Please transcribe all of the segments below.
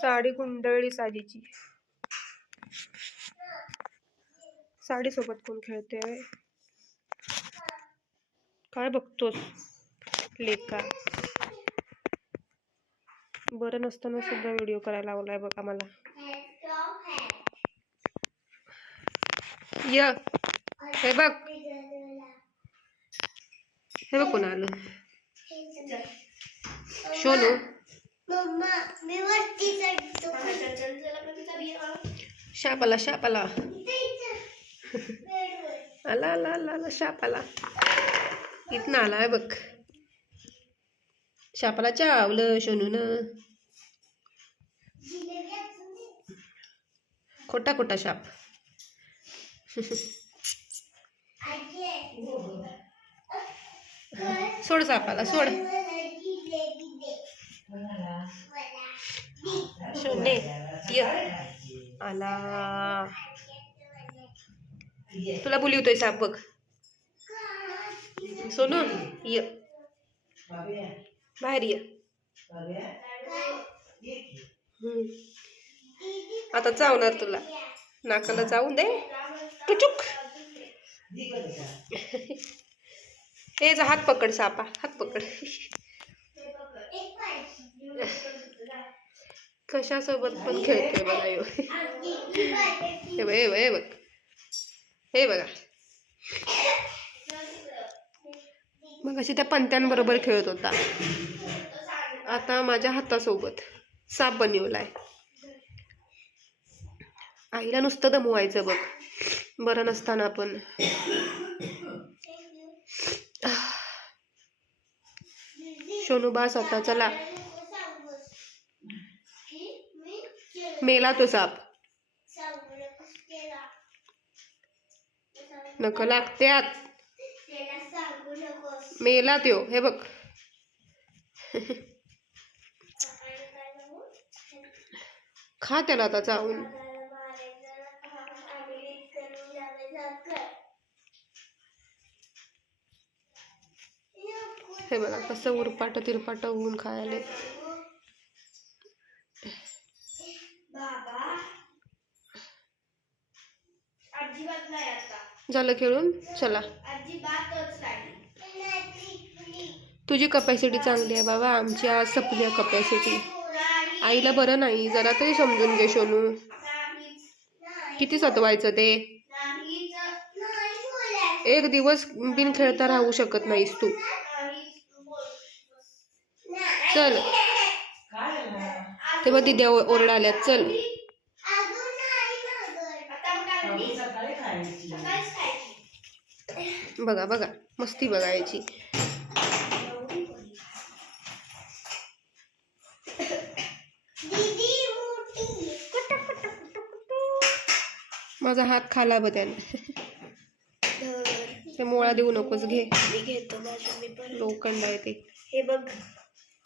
साडी गुंडळली साजीची. साडी सोबत कोण खेळते? काय बघतोस लेका? बरं नसताना सुद्धा व्हिडिओ करायला लावलाय बघा मला. हे बघ, हे बघ कोण आलं. शोनू शापाला शापाला आला आला आला आला शापाला. इथनं आला आहे बघ. शापाला चावलं शोनून. खोटा खोटा शाप. सोड सापाला सोड. शोने आला. तुला बोलवतोय साप बघ. सोनू ये बाहेर ये. आता चावणार तुला. नाकाला जाऊन दे. टुचुक. हे जा, हात पकड सापा, हात पकड. कशासोबत पण खेळतोय बघा यो. हे बघ, हे बघ, हे बघा. मग अशी त्या पंत्यांबरोबर खेळत होता. आता माझ्या हातासोबत साप बनवलाय. आईला नुसतं दमवायचं बघ, बरं नसताना पण. शोनू बास आता, चला. मेला तो साप. नक लागत्यात. मेला त्यो. हे बघ. खा त्याला आता चावून. हे बघा कसं उरपाट तिरपाट होऊन खायला. झालं खेळून, चला. तुझी कपॅसिटी चांगली आहे बाबा, आमची आज संपली आहे कपॅसिटी. आईला बरं नाही, जरा तरी समजून घे शोनू. किती सतवायचं ते. एक दिवस बिन खेळता राहू शकत नाहीस तू. चल तेव्हा दिदी ओरडाल्यात. चल बघा बघा मस्ती बघायची. माझा हात खाला बघ त्याने. ते मोळा देऊ नकोस, घे. लोखंड आहे ते. हे बघ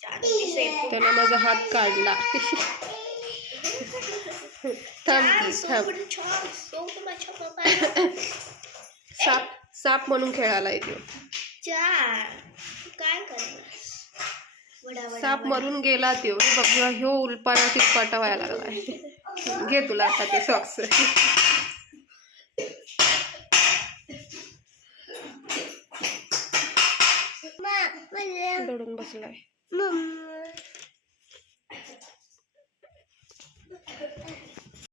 त्याने माझा हात काढला. थांब की थांब. साप साप म्हणून खेळायला येतो. साप मरून गेला त्यो. बघ ह्यो उलपाटा तिरपाटा व्हायला लागलाय. घे तुला आता ते सॉक्स. दडून बसलाय.